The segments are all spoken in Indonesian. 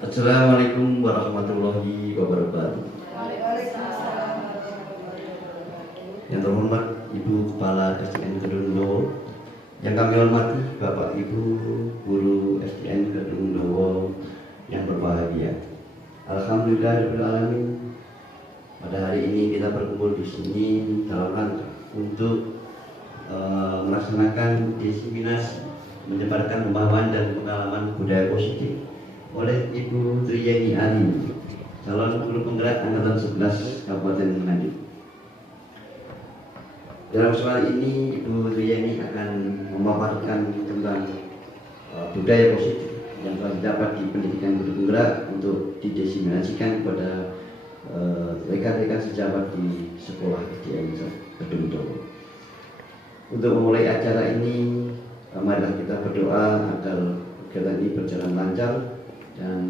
Assalamualaikum warahmatullahi wabarakatuh. Waalaikumsalam. Yang terhormat Ibu Kepala SDN Kedungdowo, yang kami hormati Bapak Ibu Guru SDN Kedungdowo yang berbahagia. Alhamdulillahirobbilalamin. Pada hari ini kita berkumpul di sini dalam rangka untuk melaksanakan diseminasi, menyebarkan pemahaman dan pengalaman budaya positif oleh Ibu Triyeni Ali, calon guru penggerak angkatan 11 Kabupaten Nganjuk. Dalam soal ini Ibu Triyeni akan memaparkan tentang budaya positif yang telah didapat di pendidikan guru penggerak untuk didiseminasikan kepada rekan-rekan sejawat di sekolah SDN Kedungdowo. Untuk memulai acara ini, marilah kita berdoa agar kegiatan ini berjalan lancar dan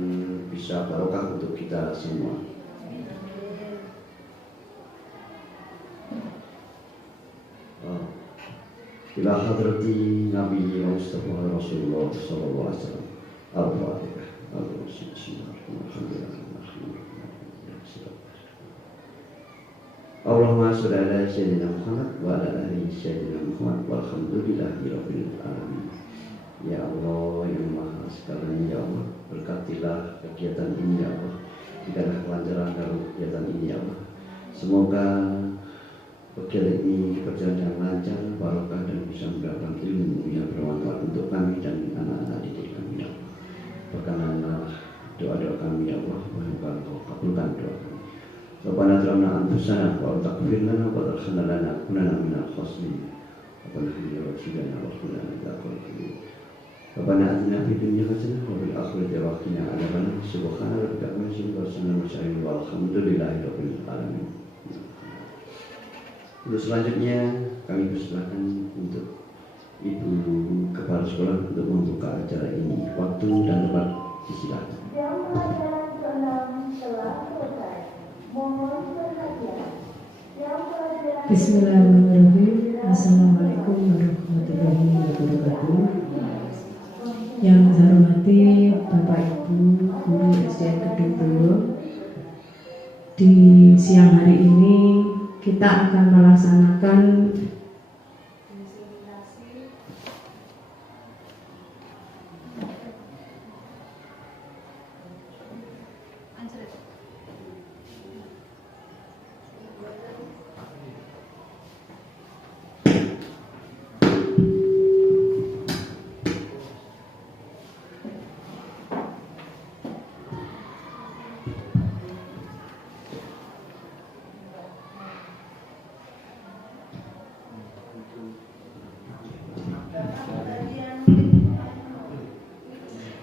bisa barokah untuk kita semua. Ila hadrati Nabi Mustafa Rasulullah sallallahu alaihi wasallam. Al-Fatihah. Allahumma sholli ala sayyidina Muhammad wa ala ali sayyidina Muhammad walhamdulillahirabbil alamin. Ya Allah yang Maha Sekalian, ya Allah, berkatilah kegiatan ini, ya Allah. Berikanlah kelancaran dalam kegiatan ini, ya Allah. Semoga kegiatan ini berjalan dengan lancar, barokah, dan bisa mendapatkan ilmu yang bermanfaat untuk kami dan anak-anak didik kami, ya Allah. Berkenanlah doa-doa kami, ya Allah. Semoga Engkau kabulkan doa kami. Rabbana zalamna anfusana wa taghfir lana wa tarhamna lanakunanna minal khasirin. Rabbana hab lana min ladunka rahmatan. Rabbana atina fid dunya hasanah wa fil akhirati hasanah wa qina adzabannar. Subhana rabbika rabbil izzati amma yasifun walhamdulillahirabbil alamin. Untuk selanjutnya kami persilakan untuk Ibu Kepala Sekolah untuk membuka acara ini. Waktu dan tempat disilakan. Jam pelajaran ke-6 telah selesai. Mohon perhatian. Jam pelajaran. Bismillahirrahmanirrahim. Assalamualaikum warahmatullahi wabarakatuh. Yang saya hormati Bapak Ibu Guru SDN Kedungdowo, di siang hari ini kita akan melaksanakan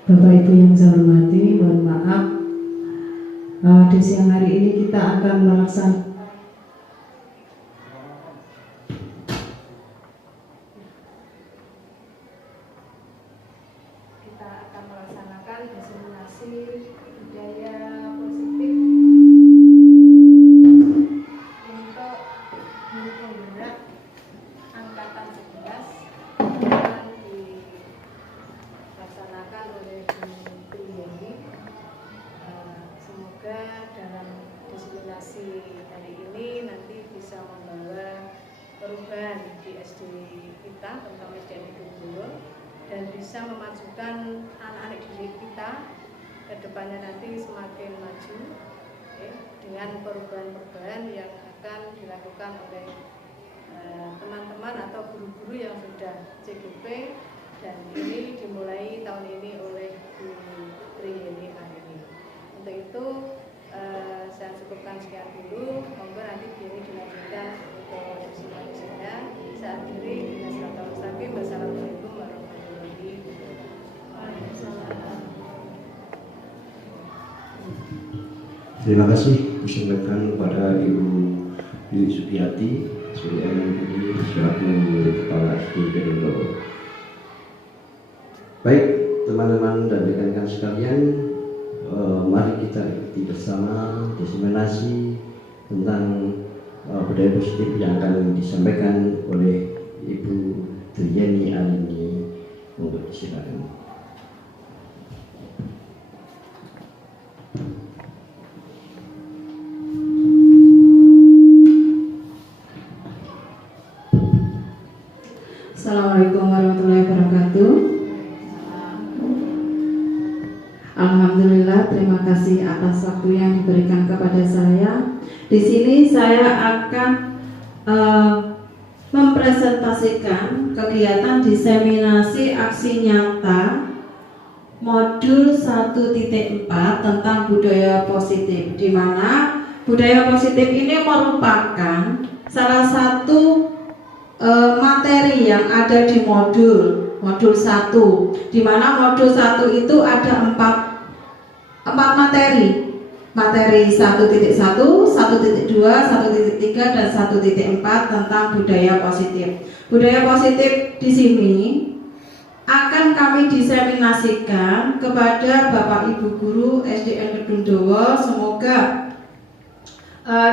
Bapak Ibu yang saya hormati, mohon maaf, di siang hari ini kita akan melaksanakan diseminasi budaya positif untuk guru penggerak angkatan 11 yang dilaksanakan oleh Bu Triyeni. Semoga dalam diseminasi hari ini nanti bisa membawa perubahan di SD kita, terutama SDN Kedungdowo, dan bisa memajukan anak-anak didik kita ke depannya nanti semakin maju, dengan perubahan-perubahan yang akan dilakukan oleh teman-teman atau guru-guru yang sudah CGP, dan ini dimulai tahun ini oleh Bu Triyeni hari ini. Untuk itu saya cukupkan sekian dulu. Monggo nanti ini dilanjutkan untuk diskusinya. Saya akhiri dengan siratal mustaqim. Wassalamualaikum warahmatullahi wabarakatuh. Terima kasih disampaikan kepada Ibu Yuli Supiati SPM selaku Kepala SD Kedungdowo. Baik teman-teman dan rekan-rekan sekalian, mari kita ikuti bersama diseminasi tentang budaya positif yang akan disampaikan oleh Ibu Triyeni Alini. Untuk silakan. Alhamdulillah, terima kasih atas waktu yang diberikan kepada saya. Di sini saya akan mempresentasikan kegiatan diseminasi aksi nyata modul 1.4 tentang budaya positif, di mana budaya positif ini merupakan salah satu materi yang ada di modul 1, di mana modul 1 itu ada 4 materi. Materi 1.1, 1.2, 1.3 dan 1.4 tentang budaya positif. Budaya positif di sini akan kami diseminasikan kepada Bapak Ibu guru SDN Kedungdowo. Semoga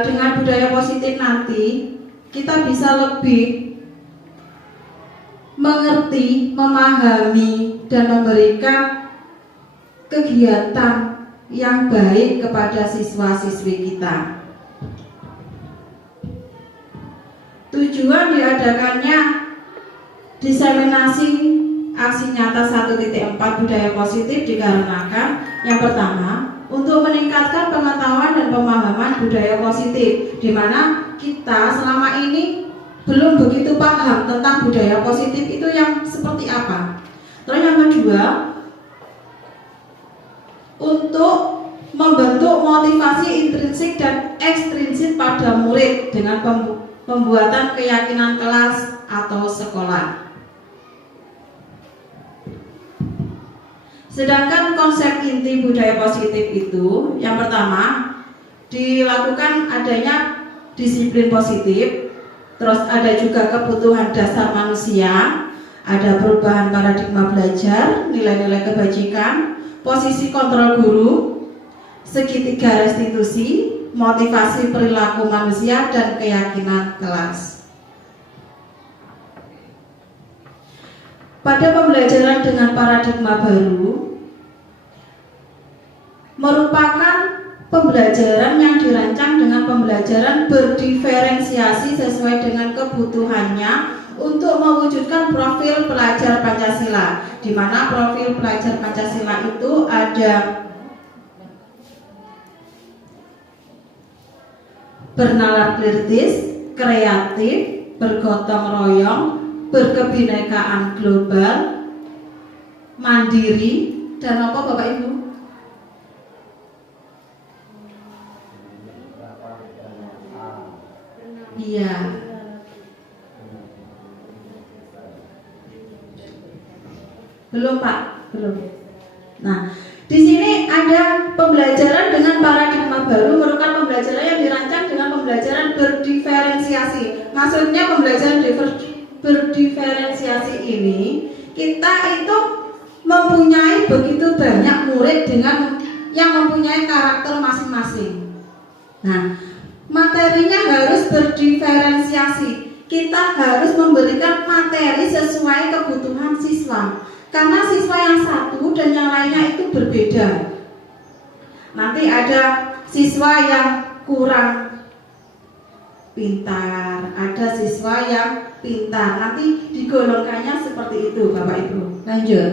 dengan budaya positif nanti kita bisa lebih mengerti, memahami, dan memberikan kegiatan yang baik kepada siswa-siswi kita. Tujuan diadakannya diseminasi aksi nyata 1.4 budaya positif dikarenakan yang pertama, untuk meningkatkan pengetahuan dan pemahaman budaya positif, di mana kita selama ini belum begitu paham tentang budaya positif itu yang seperti apa. Terus yang kedua, untuk membentuk motivasi intrinsik dan ekstrinsik pada murid dengan pembuatan keyakinan kelas atau sekolah. Sedangkan konsep inti budaya positif itu, yang pertama, dilakukan adanya disiplin positif, terus ada juga kebutuhan dasar manusia, ada perubahan paradigma belajar, nilai-nilai kebajikan, posisi kontrol guru, segitiga restitusi, motivasi perilaku manusia, dan keyakinan kelas. Pada pembelajaran dengan paradigma baru merupakan pembelajaran yang dirancang dengan pembelajaran berdiferensiasi sesuai dengan kebutuhannya untuk mewujudkan profil pelajar Pancasila, di mana profil pelajar Pancasila itu ada bernalar kritis, kreatif, bergotong royong, berkebinekaan global, mandiri, dan apa Bapak Ibu? Iya. Belum Pak, belum. Nah, di sini ada pembelajaran dengan paradigma baru, merupakan pembelajaran yang dirancang dengan pembelajaran berdiferensiasi. Maksudnya pembelajaran berdiferensiasi ini, kita itu mempunyai begitu banyak murid dengan yang mempunyai karakter masing-masing. Nah, materinya harus berdiferensiasi. Kita harus memberikan materi sesuai kebutuhan siswa. Karena siswa yang satu dan yang lainnya itu berbeda. Nanti ada siswa yang kurang pintar, ada siswa yang pintar. Nanti digolongkannya seperti itu, Bapak Ibu. Lanjut.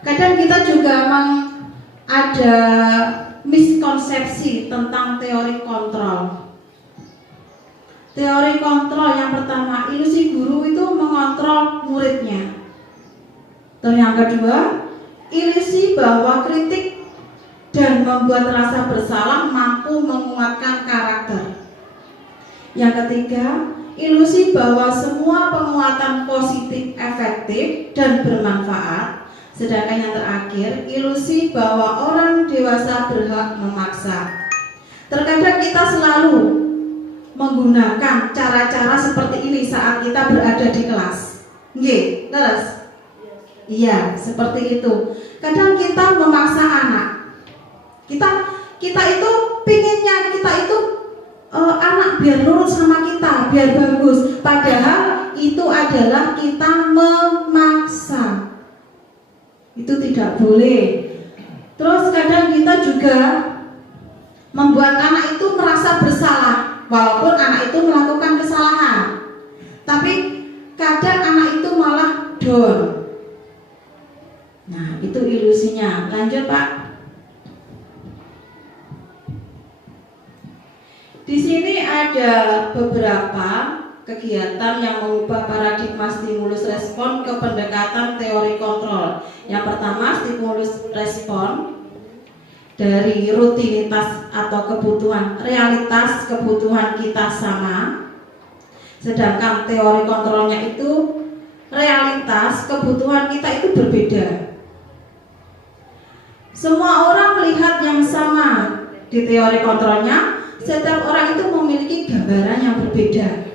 Kadang kita juga ada miskonsepsi tentang teori kontrol. Teori kontrol yang pertama, ilusi guru itu mengontrol muridnya. Terus yang kedua, ilusi bahwa kritik dan membuat rasa bersalah mampu menguatkan karakter. Yang ketiga, ilusi bahwa semua penguatan positif efektif dan bermanfaat. Sedangkan yang terakhir, ilusi bahwa orang dewasa berhak memaksa. Terkadang kita selalu menggunakan cara-cara seperti ini saat kita berada di kelas. Nggih, terus? Iya, seperti itu. Kadang kita memaksa anak. Kita itu pinginnya kita itu anak biar nurut sama kita, biar bagus. Padahal itu adalah kita memaksa. Itu tidak boleh. Terus kadang kita juga membuat anak itu merasa bersalah, walaupun anak itu melakukan kesalahan. Tapi kadang anak itu malah down. Nah, itu itu ilusinya. Lanjut Pak. Di sini ada beberapa kegiatan yang mengubah paradigma stimulus respon ke pendekatan teori kontrol. Yang pertama, stimulus respon dari rutinitas atau kebutuhan, realitas kebutuhan kita sama. Sedangkan teori kontrolnya itu realitas kebutuhan kita itu berbeda. Semua orang melihat yang sama di teori kontrolnya. Setiap orang itu memiliki gambaran yang berbeda.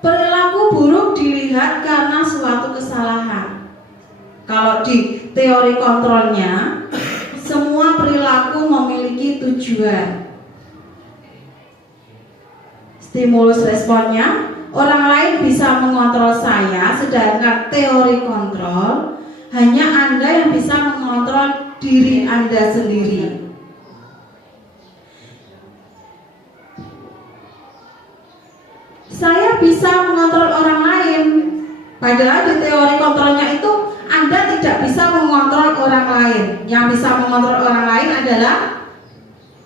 Perilaku buruk dilihat karena suatu kesalahan. Kalau di teori kontrolnya, semua perilaku memiliki tujuan. Stimulus responnya, orang lain bisa mengontrol saya, sedangkan teori kontrol hanya Anda yang bisa mengontrol diri Anda sendiri. Saya bisa mengontrol orang lain, padahal di teori kontrolnya itu Anda tidak bisa mengontrol orang lain. Yang bisa mengontrol orang lain adalah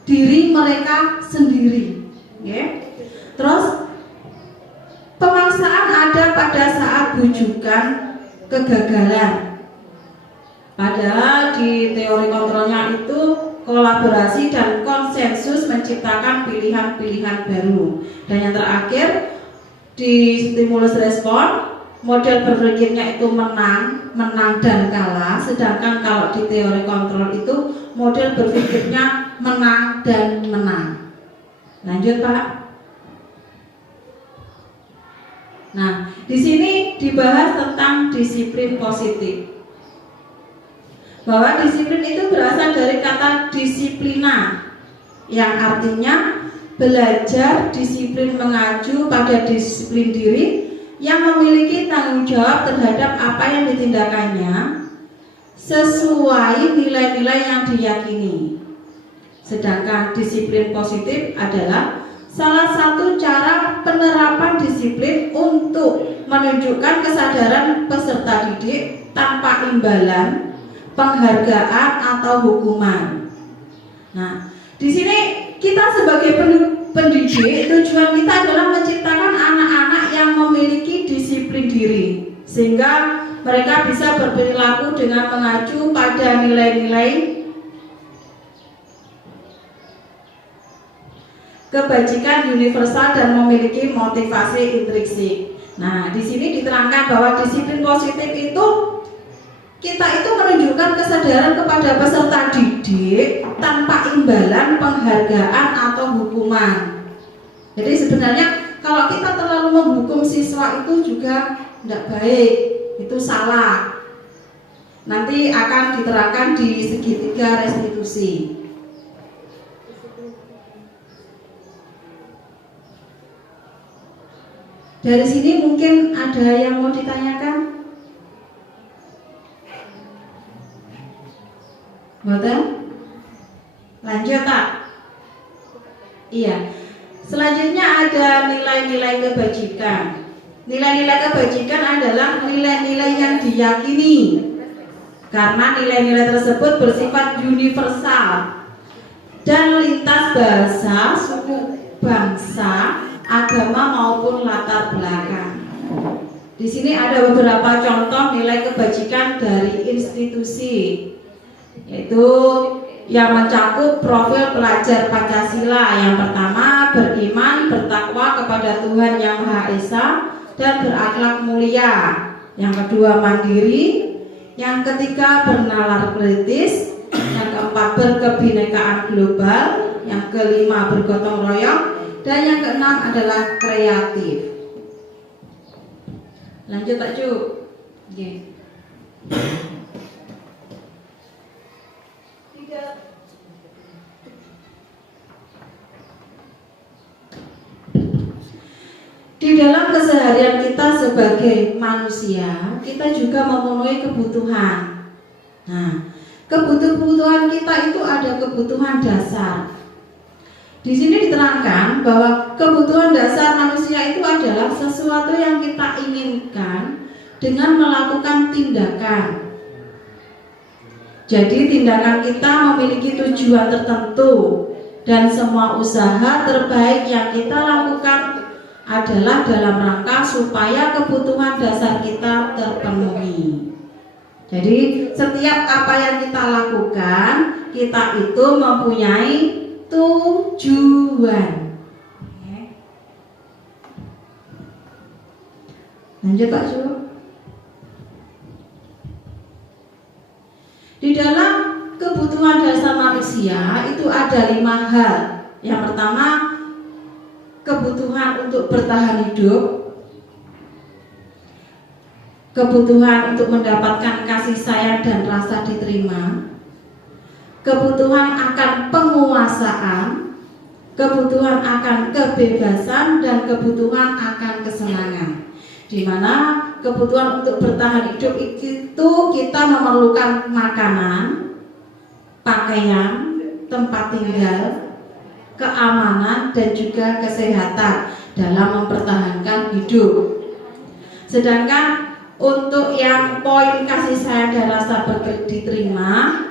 diri mereka sendiri. Terus pemaksaan ada pada saat bujukan kegagalan. Padahal di teori kontrolnya itu kolaborasi dan konsensus menciptakan pilihan-pilihan baru. Dan yang terakhir, di stimulus respon, model berpikirnya itu menang dan kalah. Sedangkan kalau di teori kontrol itu model berpikirnya menang dan menang. Lanjut Pak. Nah, di sini dibahas tentang disiplin positif. Bahwa disiplin itu berasal dari kata disiplina, yang artinya belajar. Disiplin mengacu pada disiplin diri yang memiliki tanggung jawab terhadap apa yang ditindakannya sesuai nilai-nilai yang diyakini. Sedangkan disiplin positif adalah salah satu cara penerapan disiplin untuk menunjukkan kesadaran peserta didik tanpa imbalan, penghargaan atau hukuman. Nah, di sini kita sebagai pendidik, tujuan kita adalah menciptakan anak-anak yang memiliki disiplin diri, sehingga mereka bisa berperilaku dengan mengacu pada nilai-nilai kebajikan universal dan memiliki motivasi intrinsik. Nah, di sini diterangkan bahwa disiplin positif itu kita itu menunjukkan kesadaran kepada peserta didik tanpa imbalan, penghargaan atau hukuman. Jadi sebenarnya kalau kita terlalu menghukum siswa itu juga tidak baik, itu salah. Nanti akan diterangkan di segitiga restitusi. Dari sini mungkin ada yang mau ditanyakan? Boten? Lanjut tak? Iya. Selanjutnya ada nilai-nilai kebajikan. Nilai-nilai kebajikan adalah nilai-nilai yang diyakini, karena nilai-nilai tersebut bersifat universal dan lintas bahasa, suku, bangsa, agama maupun latar belakang. Di sini ada beberapa contoh nilai kebajikan dari institusi, yaitu yang mencakup profil pelajar Pancasila. Yang pertama, beriman, bertakwa kepada Tuhan Yang Maha Esa dan berakhlak mulia. Yang kedua, mandiri. Yang ketiga, bernalar kritis. Yang keempat, berkebinekaan global. Yang kelima, bergotong royong. Dan yang keenam adalah kreatif. Lanjut Pak Cu. Okay. Di dalam keseharian kita sebagai manusia, kita juga memenuhi kebutuhan. Nah, kebutuhan kita itu ada kebutuhan dasar. Di sini diterangkan bahwa kebutuhan dasar manusia itu adalah sesuatu yang kita inginkan dengan melakukan tindakan. Jadi tindakan kita memiliki tujuan tertentu, dan semua usaha terbaik yang kita lakukan adalah dalam rangka supaya kebutuhan dasar kita terpenuhi. Jadi setiap apa yang kita lakukan, kita itu mempunyai tujuan. Lanjut Pak Su. Di dalam kebutuhan dasar manusia itu ada 5 hal. Yang pertama, kebutuhan untuk bertahan hidup, kebutuhan untuk mendapatkan kasih sayang dan rasa diterima, kebutuhan akan penguasaan, kebutuhan akan kebebasan, dan kebutuhan akan kesenangan. Di mana kebutuhan untuk bertahan hidup itu kita memerlukan makanan, pakaian, tempat tinggal, keamanan, dan juga kesehatan dalam mempertahankan hidup. Sedangkan untuk yang poin kasih sayang dan rasa diterima,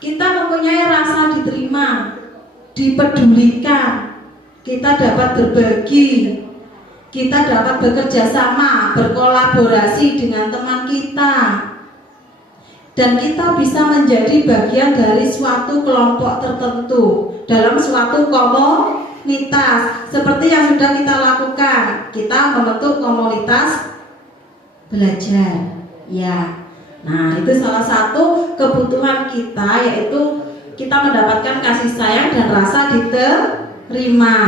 kita mempunyai rasa diterima, dipedulikan, kita dapat berbagi, kita dapat bekerja sama, berkolaborasi dengan teman kita, dan kita bisa menjadi bagian dari suatu kelompok tertentu dalam suatu komunitas. Seperti yang sudah kita lakukan, kita membentuk komunitas belajar, ya. Nah, itu salah satu kebutuhan kita, yaitu kita mendapatkan kasih sayang dan rasa diterima.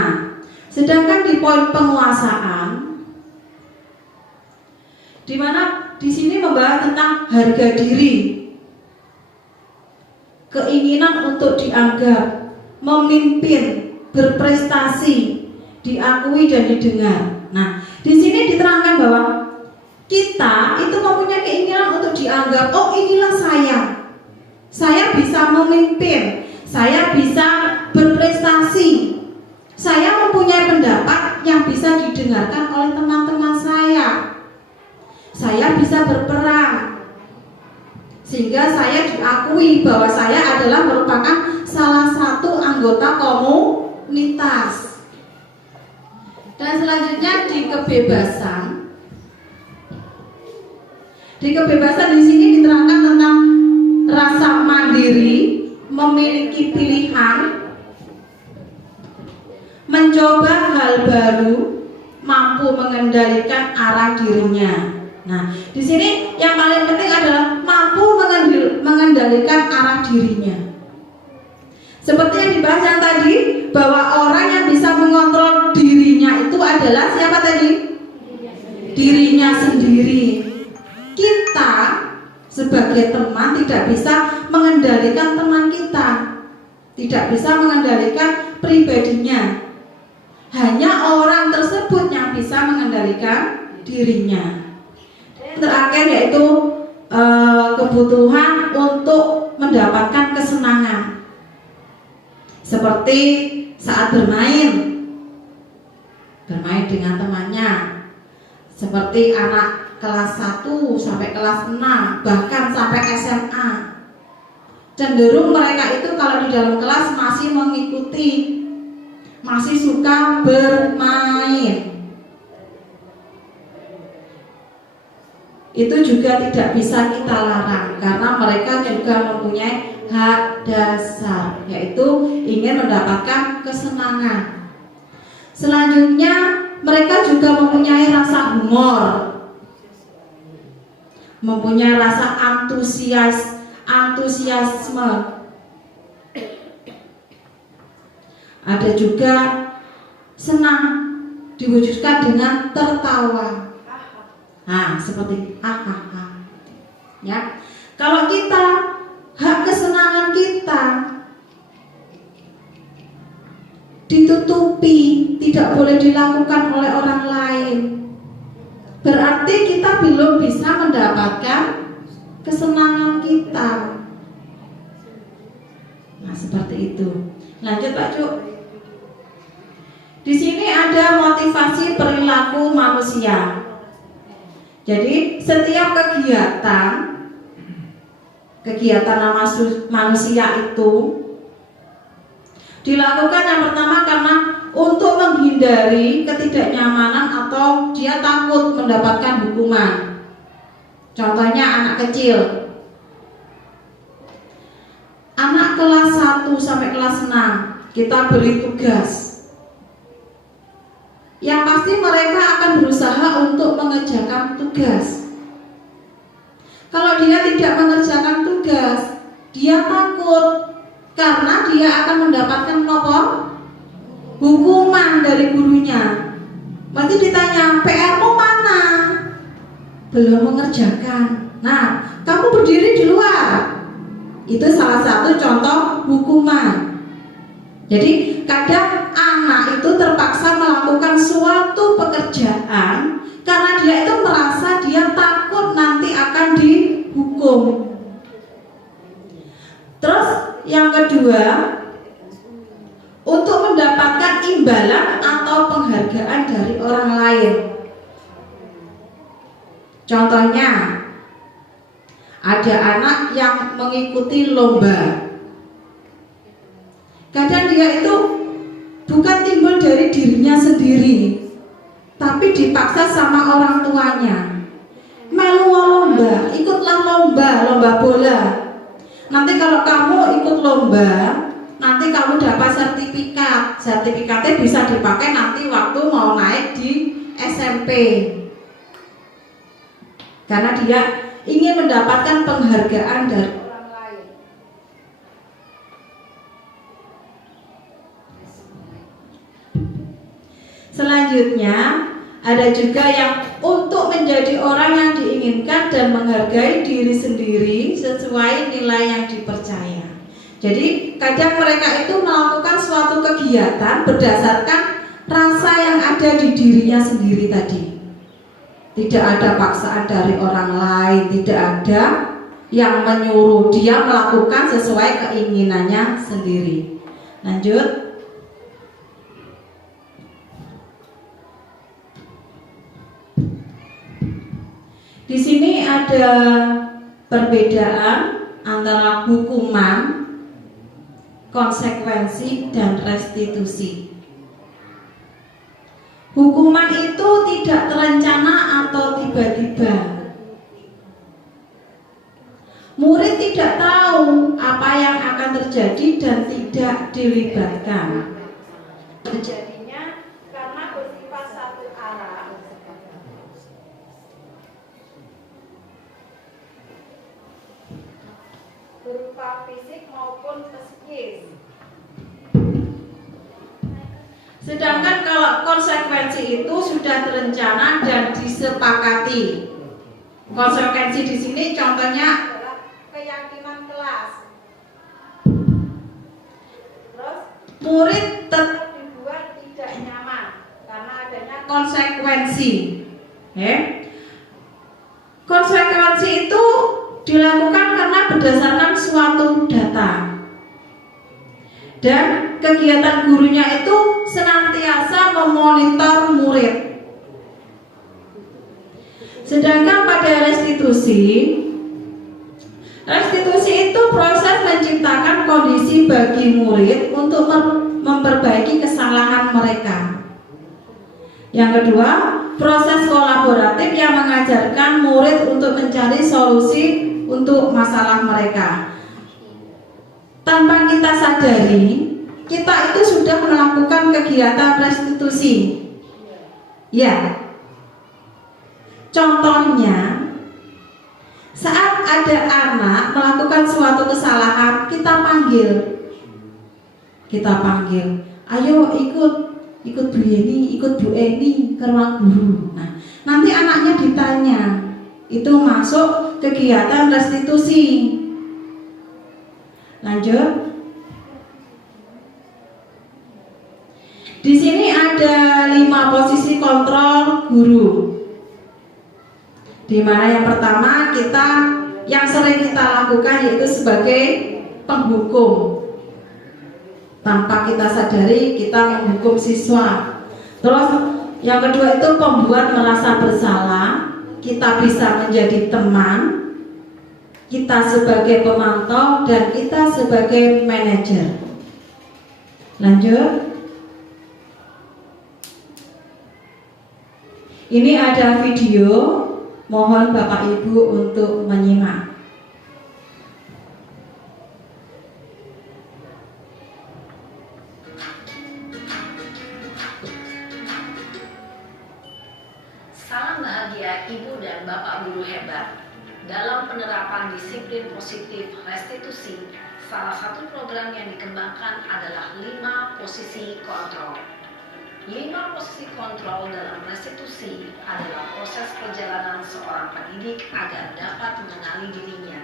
Sedangkan di poin penguasaan, di mana di sini membahas tentang harga diri, keinginan untuk dianggap, memimpin, berprestasi, diakui dan didengar. Nah, di sini diterangkan bahwa kita itu mempunyai keinginan untuk dianggap, oh inilah saya bisa memimpin, saya bisa berprestasi, saya mempunyai pendapat yang bisa didengarkan oleh teman-teman saya bisa berperan, sehingga saya diakui bahwa saya adalah merupakan salah satu anggota komunitas. Dan selanjutnya di kebebasan. Di kebebasan di sini diterangkan tentang rasa mandiri, memiliki pilihan, mencoba hal baru, mampu mengendalikan arah dirinya. Nah, di sini yang paling penting adalah mampu mengendalikan arah dirinya. Seperti yang dibahas yang tadi, bahwa orang yang bisa mengontrol dirinya itu adalah siapa tadi? Dirinya sendiri. Kita sebagai teman tidak bisa mengendalikan teman kita, tidak bisa mengendalikan pribadinya. Hanya orang tersebut yang bisa mengendalikan dirinya. Terakhir yaitu kebutuhan untuk mendapatkan kesenangan, seperti saat bermain dengan temannya, seperti anak kelas 1 sampai kelas 6, bahkan sampai SMA. Cenderung mereka itu kalau di dalam kelas masih mengikuti, masih suka bermain. Itu juga tidak bisa kita larang, karena mereka juga mempunyai hak dasar, yaitu ingin mendapatkan kesenangan. Selanjutnya, mereka juga mempunyai rasa humor, mempunyai rasa antusiasme. Ada juga senang diwujudkan dengan tertawa. Nah, seperti ya. Kalau kita hak kesenangan kita ditutupi, tidak boleh dilakukan oleh orang lain, berarti kita belum bisa mendapatkan kesenangan kita. Nah, seperti itu. Lanjut Pak Cuk. Di sini ada motivasi perilaku manusia. Jadi setiap kegiatan manusia itu dilakukan yang pertama karena untuk menghindari ketidaknyamanan atau dia takut mendapatkan hukuman. Contohnya anak kecil, anak kelas 1 sampai kelas 6 kita beri tugas, yang pasti mereka akan berusaha untuk mengerjakan tugas. Kalau dia tidak mengerjakan tugas, dia takut karena dia akan mendapatkan hukuman dari gurunya. Berarti ditanya, PR-mu mana? Belum mengerjakan. Nah, kamu berdiri di luar. Itu salah satu contoh hukuman. Jadi kadang anak itu terpaksa melakukan suatu pekerjaan karena dia itu merasa dia takut nanti akan dihukum. Terus yang kedua, untuk mendapatkan imbalan atau penghargaan dari orang lain. Contohnya, ada anak yang mengikuti lomba. Kadang dia itu bukan timbul dari dirinya sendiri, tapi dipaksa sama orang tuanya. Melu lomba, ikutlah lomba bola. Nanti kalau kamu ikut lomba, nanti kamu dapat sertifikat. Sertifikatnya bisa dipakai nanti waktu mau naik di SMP. Karena dia ingin mendapatkan penghargaan dari orang lain. Selanjutnya, ada juga yang untuk menjadi orang yang diinginkan dan menghargai diri sendiri sesuai nilai yang dipercaya. Jadi kadang mereka itu melakukan suatu kegiatan berdasarkan rasa yang ada di dirinya sendiri tadi. Tidak ada paksaan dari orang lain, tidak ada yang menyuruh, dia melakukan sesuai keinginannya sendiri. Lanjut. Di sini ada perbedaan antara hukuman, konsekuensi, dan restitusi. Hukuman itu tidak terencana atau tiba-tiba. Murid tidak tahu apa yang akan terjadi dan tidak dilibatkan. Terjadinya karena bersifat satu arah. Berupa fisik maupun psikis. Sedangkan kalau konsekuensi itu sudah terencana dan disepakati. Konsekuensi di sini contohnya adalah keyakinan kelas. Terus murid tetap dibuat tidak nyaman karena adanya konsekuensi. Konsekuensi itu dilakukan karena berdasarkan suatu data. Dan kegiatan gurunya itu senantiasa memonitor murid. Sedangkan pada restitusi itu proses menciptakan kondisi bagi murid untuk memperbaiki kesalahan mereka. Yang kedua, proses kolaboratif yang mengajarkan murid untuk mencari solusi untuk masalah mereka. Tanpa kita sadari, kita itu sudah melakukan kegiatan restitusi. Ya. Contohnya, saat ada anak melakukan suatu kesalahan, kita panggil. Ayo ikut Bu Yeni, ikut Bu Eni ke ruang guru. Nah, nanti anaknya ditanya. Itu masuk kegiatan restitusi. Lanjut. Di sini ada 5 posisi kontrol guru. Di mana yang pertama yang sering kita lakukan yaitu sebagai penghukum. Tanpa kita sadari kita menghukum siswa. Terus yang kedua itu pembuat merasa bersalah. kita bisa menjadi teman, kita sebagai pemantau, dan kita sebagai manajer. Lanjut. Ini ada video, mohon Bapak Ibu untuk menyimak. Salam bahagia Ibu dan Bapak Guru hebat. Dalam penerapan disiplin positif restitusi, salah satu program yang dikembangkan adalah 5 posisi kontrol. 5 posisi kontrol dalam restitusi adalah proses perjalanan seorang pendidik agar dapat mengenali dirinya.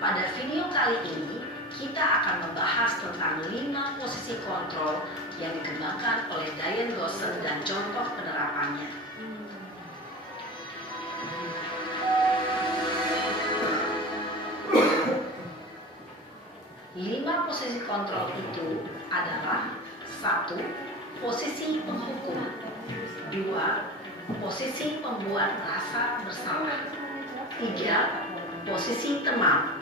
Pada video kali ini, kita akan membahas tentang 5 posisi kontrol yang dikembangkan oleh Diane Goshen dan contoh penerapannya. 5 posisi kontrol itu adalah 1. Posisi penghukum, 2. Posisi pembuat rasa bersalah, 3. Posisi teman,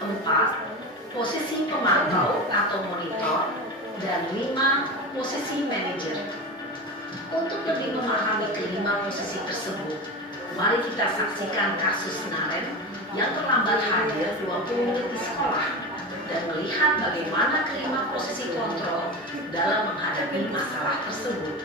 4. Posisi pemantau atau monitor, dan 5. Posisi manajer. Untuk lebih memahami kelima posisi tersebut, mari kita saksikan kasus Naren yang terlambat hadir 20 menit di sekolah dan melihat bagaimana kelima posisi kontrol dalam menghadapi masalah tersebut.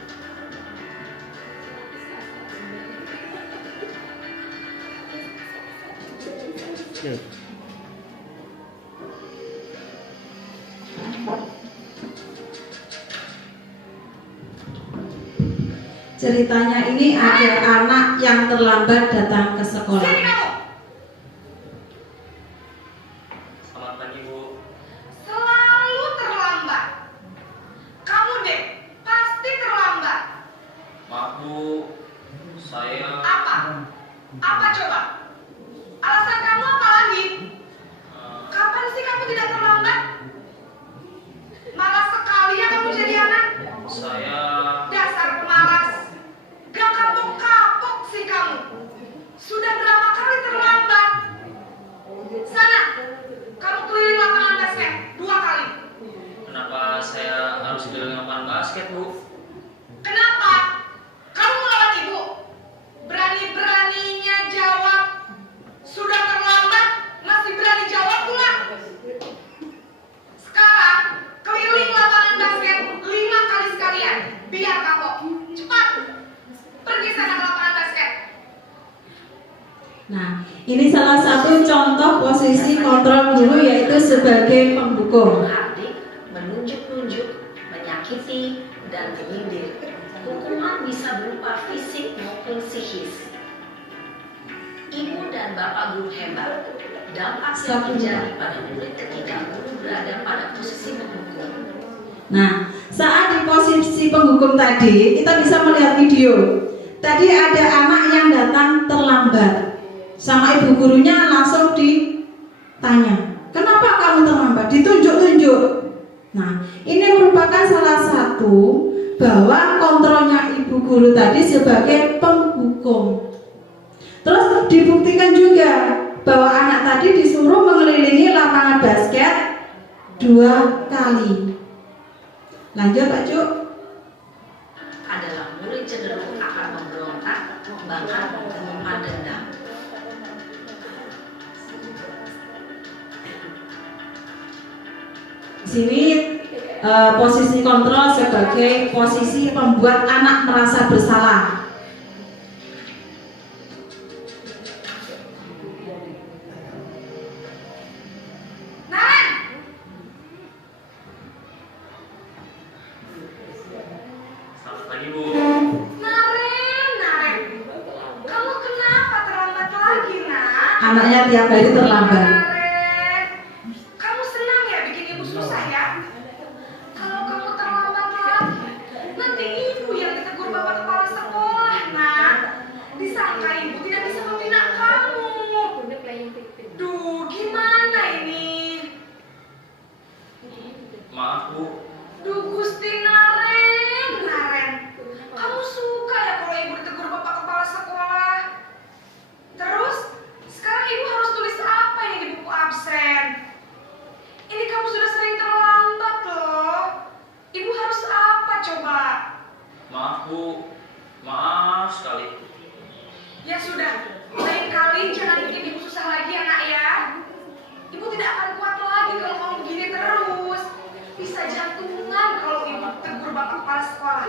Ceritanya ini ada anak yang terlambat datang ke sekolah. Selamat pagi, Bu. Selalu terlambat. Kamu deh, pasti terlambat. Maaf, Bu. Saya Apa? Apa coba? Alasan kamu apa lagi? Kapan sih kamu tidak terlambat? Malas sekali ya kamu jadi anak. saya Dasar pemalas. Gak kapok-kapok sih kamu. Sudah berapa kali terlambat? Sana, kamu keliling lapangan basket 2 kali. kenapa saya harus keliling lapangan basket, Bu? Kenapa? Kamu melawan ibu? Berani-beraninya jawab. Sudah terlambat, masih berani jawab pula. Sekarang, keliling lapangan basket 5 kali sekalian. Biar kapok. Cepat. Pergi sana ke lapangan basket. Nah, ini salah satu contoh posisi kontrol guru, yaitu sebagai pembuku. Menghardik, menunjuk-nunjuk, menyakiti, dan menyindir. Hukuman bisa berupa fisik maupun psikis. Ibu dan Bapak Guru hebat, dampak yang terjadi pada murid ketika guru berada pada posisi menghukum. Nah, saat di posisi penghukum tadi, kita bisa melihat video. Tadi ada anak yang datang terlambat. Sama ibu gurunya langsung ditanya, kenapa kamu terlambat? Ditunjuk-tunjuk. Nah, ini merupakan salah satu bahwa kontrolnya ibu guru tadi sebagai penghukum. Terus dibuktikan juga bahwa anak tadi disuruh mengelilingi lapangan basket 2 kali. Lanjut, Pak Cuk. Adalah murid cenderung akan memberontak, bahkan menyimpan dendam. Di sini posisi kontrol sebagai posisi pembuat anak merasa bersalah. Naren! Selamat pagi, Bu. Naren! Kamu kenapa terlambat lagi, nak? Anaknya tiap hari terlambat. Naren, kamu senang ya bikin ibu susah ya? Kalau kamu terlambat lagi, nanti ibu yang ditegur bapak kepala sekolah, nak. Disangka ibu tidak bisa membina kamu. Duh, gimana ini? Maaf, Bu. Duh, Gusti Naren. Kamu suka ya kalau ibu ditegur bapak kepala sekolah? maaf sekali. Ya sudah, lain kali jangan bikin ibu susah lagi ya nak ya. Ibu tidak akan kuat lagi kalau kamu begini terus. Bisa jantungan kalau ibu tegur bapak kepala sekolah.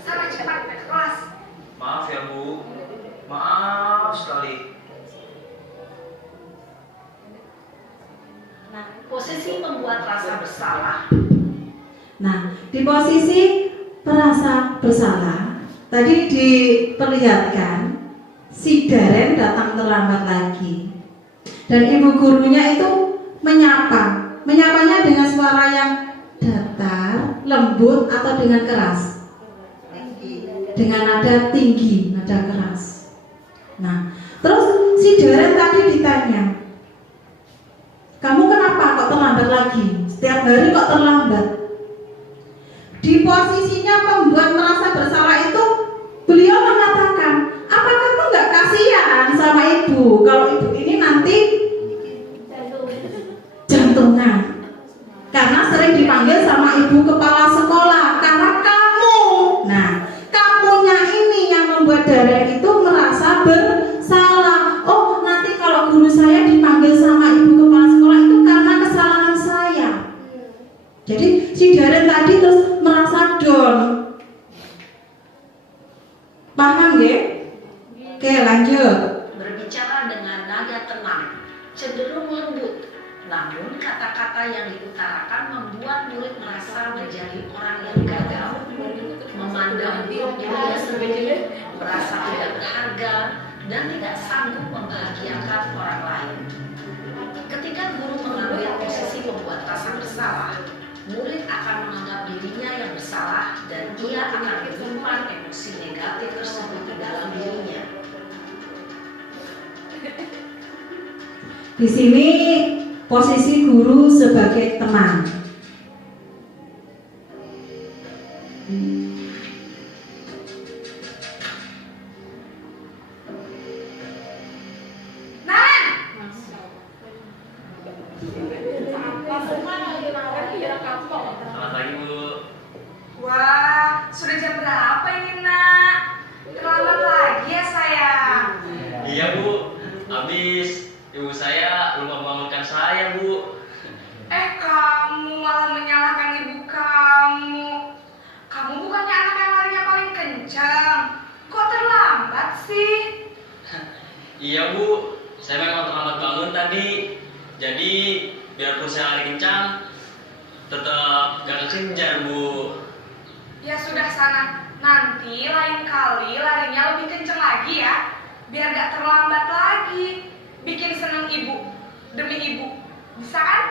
Sana cepat ke kelas. Maaf ya Bu, maaf sekali. Nah, posisi membuat rasa bersalah. Nah, di posisi merasa bersalah, tadi diperlihatkan si Daren datang terlambat lagi. Dan ibu gurunya itu menyapanya dengan suara yang datar, lembut atau dengan keras? Dengan nada tinggi, nada keras. Nah, terus si Daren tadi ditanya, kamu kenapa kok terlambat lagi? Setiap hari kok terlambat? Di posisinya pembuat merasa bersalah itu, beliau mengatakan, apakah kamu nggak kasihan sama ibu? Kalau ibu ini nanti jantungan, karena sering dipanggil sama ibu kepala sekolah, karena kamu. Nah, kamunya ini yang membuat Daren itu merasa bersalah. Oh, nanti kalau guru saya dipanggil sama ibu kepala sekolah itu karena kesalahan saya. Jadi si Daren tadi terus merasa down. Paham ya? Oke, lanjut. Berbicara dengan nada tenang, cenderung lembut. Namun kata-kata yang diutarakan membuat murid merasa menjadi orang yang gagal, memandang dirinya sendiri, merasa tidak berharga, dan tidak sanggup membahagiakan orang lain. Ketika guru mengambil posisi membuat rasa bersalah, murid akan menganggap dirinya yang bersalah dan ia akan menyimpan emosi negatif tersebut di dalam dirinya. Di sini posisi guru sebagai teman. Selamat pagi Bu. Wah, sudah jam berapa ini nak? Terlambat lagi ya sayang. Iya Bu, habis ibu saya lupa bangunkan saya Bu. Kamu malah menyalahkan ibu kamu. Kamu bukannya anak yang larinya paling kencang. Kok terlambat sih? Iya Bu, saya memang terlambat bangun tadi. Jadi biarpun saya lari kencang, tetap gak kekejar Bu. Ya sudah sana, nanti lain kali larinya lebih kencang lagi ya, biar gak terlambat lagi. Bikin seneng ibu, demi ibu, bisa kan?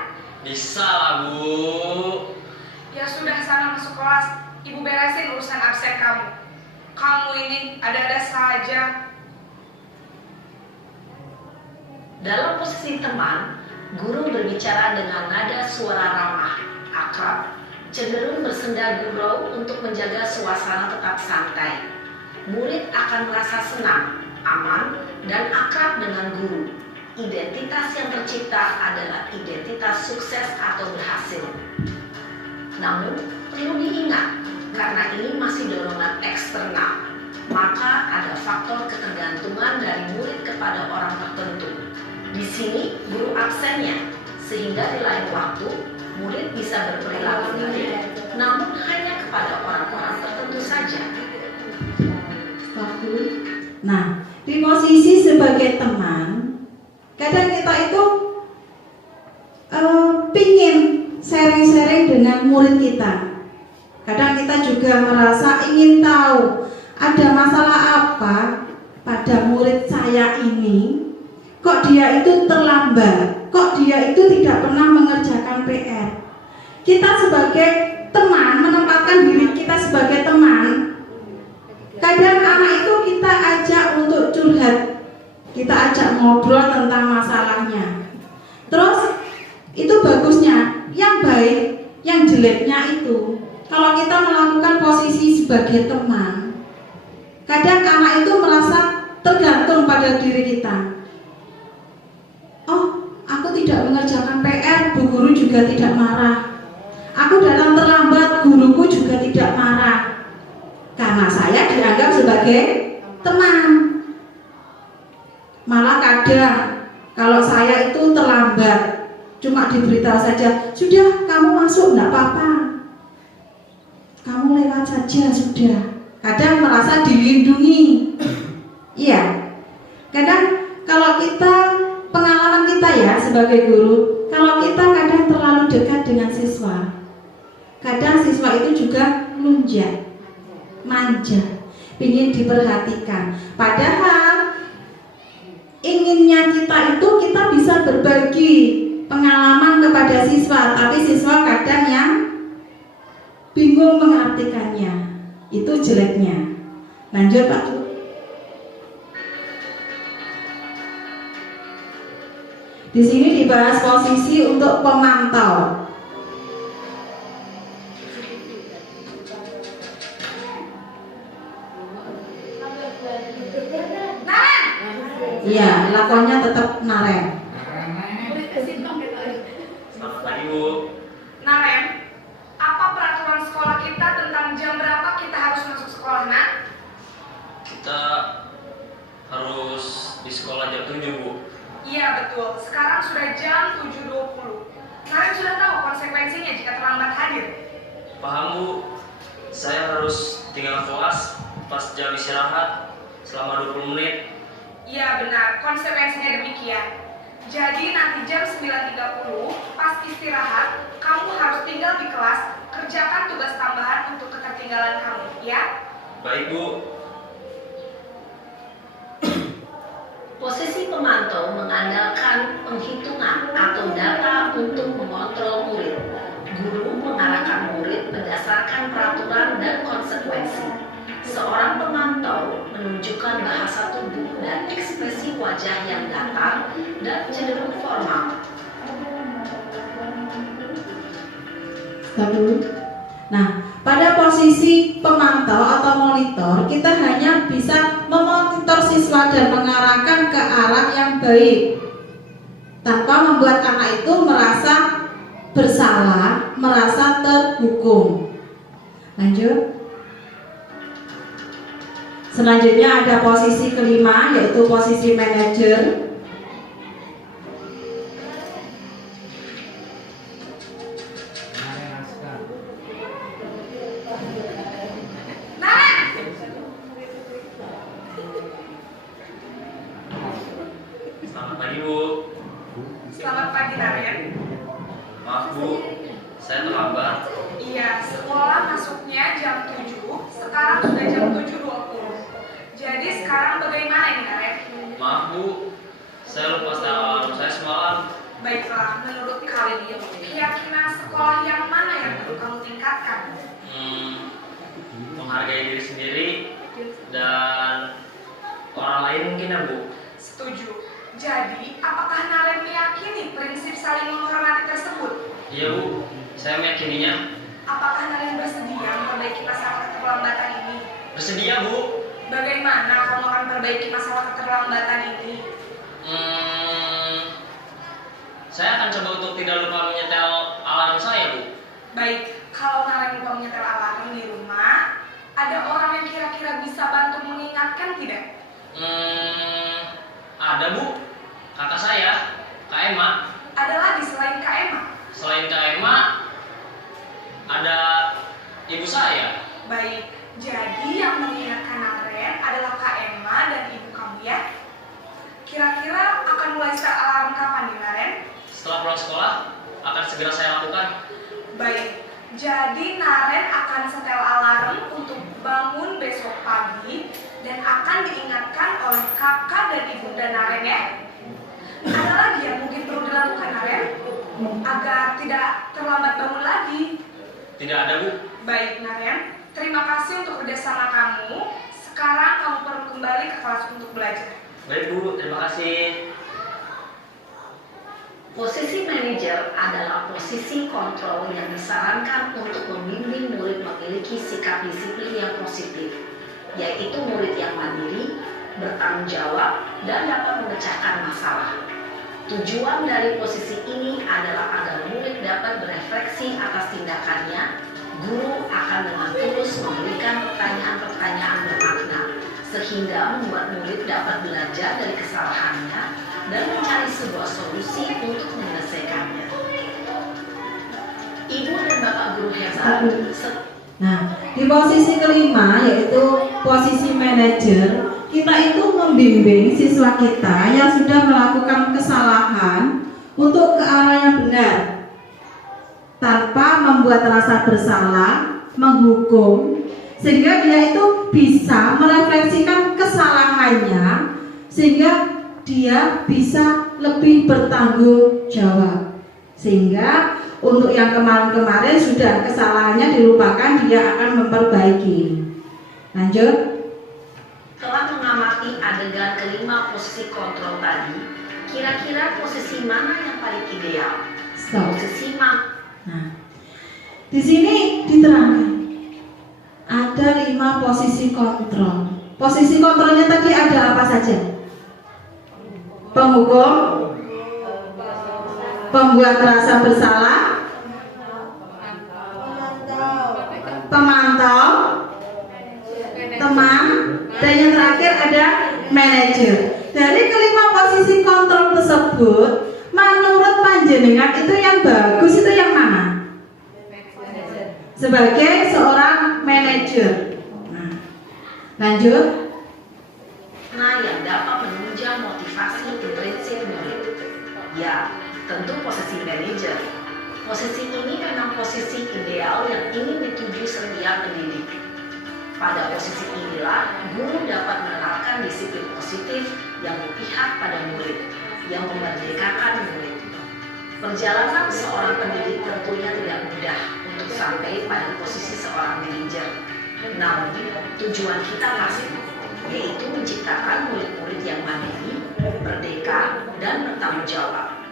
Bisa lah Bu. Ya sudah sana masuk kelas, ibu beresin urusan absen kamu. Kamu ini ada-ada saja. Dalam posisi teman, guru berbicara dengan nada suara ramah, akrab, cenderung bersenda gurau untuk menjaga suasana tetap santai. Murid akan merasa senang, aman, dan akrab dengan guru. Identitas yang tercipta adalah identitas sukses atau berhasil. Namun, perlu diingat, karena ini masih dorongan eksternal, maka ada faktor ketergantungan dari murid kepada orang tertentu. Di sini, guru absennya, sehingga di lain waktu, murid bisa berperilaku baik, namun hanya kepada orang-orang tertentu saja. Nah, di posisi sebagai teman, kadang kita itu pingin sharing-sharing dengan murid kita. Kadang kita juga merasa ingin tahu ada masalah apa pada murid saya ini. Kok dia itu terlambat? Kok dia itu tidak pernah mengerjakan PR? Kita sebagai teman, menempatkan diri kita sebagai teman. Kadang anak itu kita ajak untuk curhat, kita ajak ngobrol tentang masalahnya. Terus itu bagusnya, yang baik, yang jeleknya itu. Kalau kita melakukan posisi sebagai teman, kadang anak itu merasa tergantung pada diri kita. Oh, aku tidak mengerjakan PR, bu guru juga tidak marah. Aku datang terlambat, guruku juga tidak marah. Karena saya dianggap sebagai teman. Malah kadang kalau saya itu terlambat, cuma diberitahu saja, sudah kamu masuk enggak apa-apa, kamu lewat saja sudah. Kadang merasa dilindungi. Iya. Kadang kalau kita, pengalaman kita ya sebagai guru, kalau kita kadang terlalu dekat dengan siswa, kadang siswa itu juga lunjak, manja, ingin diperhatikan. Padahal inginnya kita itu kita bisa berbagi pengalaman kepada siswa, tapi siswa kadang yang bingung mengartikannya. Itu jeleknya. Lanjut Pak. Di sini dibahas posisi untuk pemantau. Iya, lakonnya tetap Naren. Selamat pagi Bu. Naren, apa peraturan sekolah kita tentang jam berapa kita harus masuk sekolah, Nak? Kita harus di sekolah jam 7 Bu. Iya betul, sekarang sudah jam 7.20. Naren sudah tahu konsekuensinya jika terlambat hadir. Paham Bu, saya harus tinggal kelas pas jam istirahat selama 20 menit. Iya benar, konsekuensinya demikian. Jadi nanti jam 9.30 pas istirahat, kamu harus tinggal di kelas, kerjakan tugas tambahan untuk ketertinggalan kamu, ya? Baik Bu. Posisi pemantau mengandalkan penghitungan atau data untuk mengontrol murid. Guru mengarahkan murid berdasarkan peraturan dan konsekuensi. Seorang pemantau menunjukkan bahasa tubuh dan ekspresi wajah yang datar dan cenderung formal. Stop dulu. Nah, pada posisi pemantau atau monitor, kita hanya bisa memonitor siswa dan mengarahkan ke arah yang baik, tanpa membuat anak itu merasa bersalah, merasa terhukum. Lanjut. Selanjutnya ada posisi kelima, yaitu posisi manajer. Selamat pagi Bu. Selamat pagi Naren. Maaf Bu, saya terlambat. Iya, sekolah masuknya jam 7, sekarang sudah jam 7.20. Jadi sekarang bagaimana ini Naren? Maaf Bu, saya lupa setel alarm saya semalam. Baiklah, menurut kalian, keyakinan sekolah yang mana yang perlu kamu tingkatkan? Menghargai diri sendiri dan orang lain mungkin ya Bu. Setuju. Jadi, apakah Naren meyakini prinsip saling menghormati tersebut? Iya Bu, saya meyakininya. Apakah Naren bersedia memperbaiki masalah keterlambatan ini? Bersedia Bu. Bagaimana kamu akan memperbaiki masalah keterlambatan ini? Saya akan coba untuk tidak lupa menyetel alarm saya Bu. Baik, kalau Naren lupa menyetel alarm di rumah, ada orang yang kira-kira bisa bantu mengingatkan tidak? Ada Bu, kakak saya, Kak Emma. Ada lagi selain Kak Emma? Selain Kak Emma, ada ibu saya. Baik, jadi yang mengingatkan Naren adalah Kak Emma dan ibu kamu ya? Kira-kira akan mulai set alarm kapan nih Naren? Setelah pulang sekolah, akan segera saya lakukan. Baik, jadi Naren akan setel alarm untuk bangun besok pagi dan akan diingatkan oleh kakak dan ibunda Naren ya. Ada lagi yang mungkin perlu dilakukan Naren agar tidak terlambat bangun lagi? Tidak ada Bu. Baik Naren, terima kasih untuk kerjasama kamu. Sekarang kamu perlu kembali ke kelas untuk belajar. Baik Bu, terima kasih. Posisi manajer adalah posisi kontrol yang disarankan untuk membimbing murid memiliki sikap disiplin yang positif, yaitu murid yang mandiri, bertanggung jawab, dan dapat memecahkan masalah. Tujuan dari posisi ini adalah agar murid dapat berefleksi atas tindakannya. Guru akan dengan tulus memberikan pertanyaan-pertanyaan bermakna, sehingga membuat murid dapat belajar dari kesalahannya dan mencari sebuah solusi untuk menyelesaikannya. Ibu dan Bapak guru hebat. Nah, di posisi kelima yaitu posisi manajer, kita itu membimbing siswa kita yang sudah melakukan kesalahan untuk ke arah yang benar tanpa membuat rasa bersalah, menghukum, sehingga dia itu bisa merefleksikan kesalahannya sehingga dia bisa lebih bertanggung jawab. Sehingga untuk yang kemarin-kemarin sudah kesalahannya dilupakan, dia akan memperbaiki. Lanjut. Telah mengamati adegan kelima posisi kontrol tadi, kira-kira posisi mana yang paling ideal? Stop. Posisi mana? Nah, di sini diterangkan ada 5 posisi kontrol. Posisi kontrolnya tadi ada apa saja? Penghukum, pembuat merasa bersalah, pemantau, teman, dan yang terakhir ada manajer. Dari kelima posisi kontrol tersebut, menurut panjenengan itu yang bagus itu yang mana? Sebagai seorang manajer. Nah, lanjut. Nah, yang dapat menunjang motivasi prinsip murid. Ya, tentu posisi manajer. Posisi ini memang posisi ideal yang ingin dituju setiap pendidik. Pada posisi inilah guru dapat menerapkan disiplin positif yang berpihak pada murid, yang memerdekakan murid. Perjalanan seorang pendidik tentunya tidak mudah untuk sampai pada posisi seorang manajer. Namun, tujuan kita pasti, yaitu menciptakan murid-murid yang mandiri, merdeka, dan bertanggung jawab.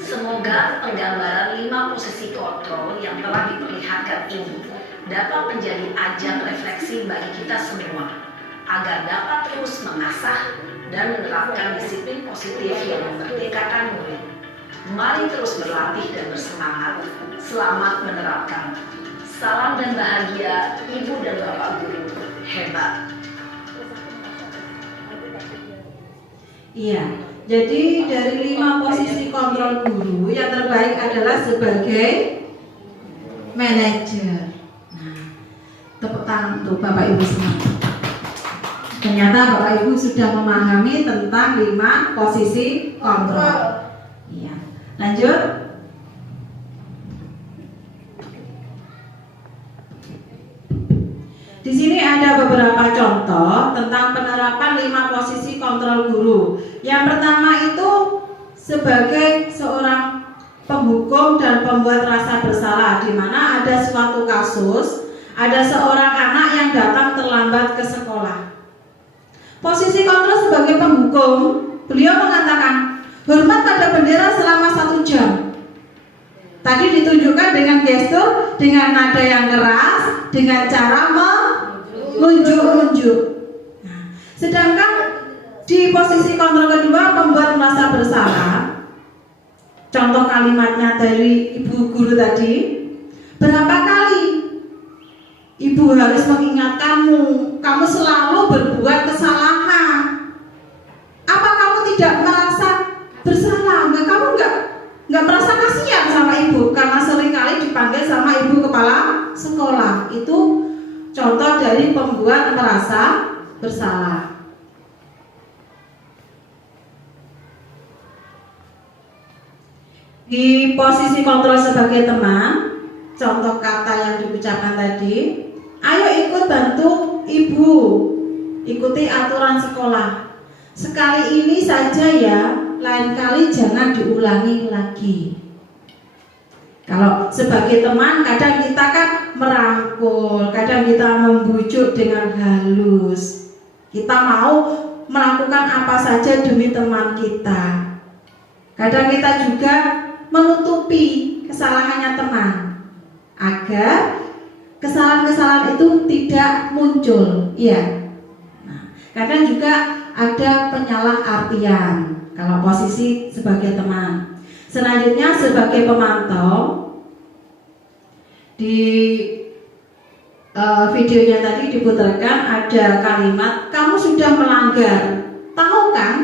Semoga penggambaran 5 posisi kontrol yang telah diperlihatkan ini dapat menjadi ajang refleksi bagi kita semua, agar dapat terus mengasah dan menerapkan disiplin positif yang memerdekakan murid. Mari terus berlatih dan bersemangat. Selamat menerapkan. Salam dan bahagia Ibu dan Bapak guru hebat. Iya, jadi dari 5 posisi kontrol guru yang terbaik adalah sebagai manajer. Nah, tepuk tangan untuk Bapak Ibu semua. Ternyata Bapak Ibu sudah memahami tentang 5 posisi kontrol. Iya, lanjut. Di sini ada beberapa contoh tentang penerapan 5 posisi kontrol guru. Yang pertama itu sebagai seorang penghukum dan pembuat rasa bersalah, di mana ada suatu kasus, ada seorang anak yang datang terlambat ke sekolah. Posisi kontrol sebagai penghukum, beliau mengatakan, hormat pada bendera selama 1 jam. Tadi ditunjukkan dengan gestur, dengan nada yang keras, dengan cara menunjuk-nunjuk. Nah, sedangkan di posisi kontrol kedua, pembuat merasa bersalah. Contoh kalimatnya dari ibu guru tadi, berapa kali ibu harus mengingatkanmu, kamu selalu berbuat kesalahan. Apa kamu tidak merasa bersalah? Kamu nggak merasa kasihan sama ibu karena seringkali dipanggil sama ibu kepala sekolah. Itu contoh dari pembuat merasa bersalah. Di posisi kontrol sebagai teman, contoh kata yang diucapkan tadi, ayo ikut bantu ibu, ikuti aturan sekolah. Sekali ini saja ya, lain kali jangan diulangi lagi. Kalau sebagai teman, kadang kita kan merangkul, kadang kita membujuk dengan halus. Kita mau melakukan apa saja demi teman kita. Kadang kita juga menutupi kesalahannya teman agar kesalahan-kesalahan itu tidak muncul. Iya. Nah, kadang juga ada penyalahartian kalau posisi sebagai teman. Selanjutnya sebagai pemantau, di videonya tadi diputarkan ada kalimat, kamu kamu sudah melanggar, tahu kan